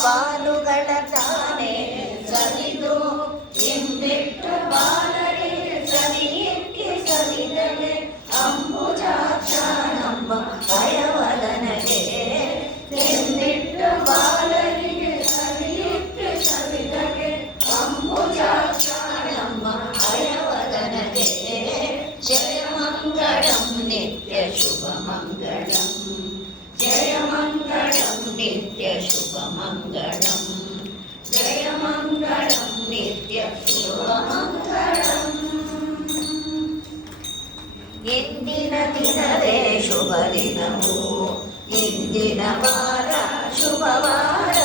ಪಾಲುಗಳ ತಾನೇ ಸವಿದು ಇಂಬಿಟ್ಟು ಬಾಲನೆ ಸವಿಯಿಕ್ಕಿ ಸವಿದನೆ ಅಂಬುಜಾಕ್ಷ ನಮ್ಮ ಭಯವದನಗೆ ಇಂಬಿಟ್ಟು ಬಾಲನಿಗೆ ಸವಿಯಿಕ್ಕಿ ಸವಿದನೆ ಅಂಬುಜಾಕ್ಷ ನಮ್ಮ ಭಯವದನಗೆ ಜಯ ಮಂಗಳಂ ನಿತ್ಯ ಶುಭ ಮಂಗಳಂ ಜಯ ಮಂಗಳಂ ನಿತ್ಯ ಶುಭ ಮಂಗಳಂ ಜಯ ಮಂಗಳಂ ನಿತ್ಯ ಶುಭ ಮಂಗಳಂ. ಇಂದಿನ ದಿನವೇ ಶುಭ ದಿನವು ಇಂದಿನ ವಾರ ಶುಭವಾರ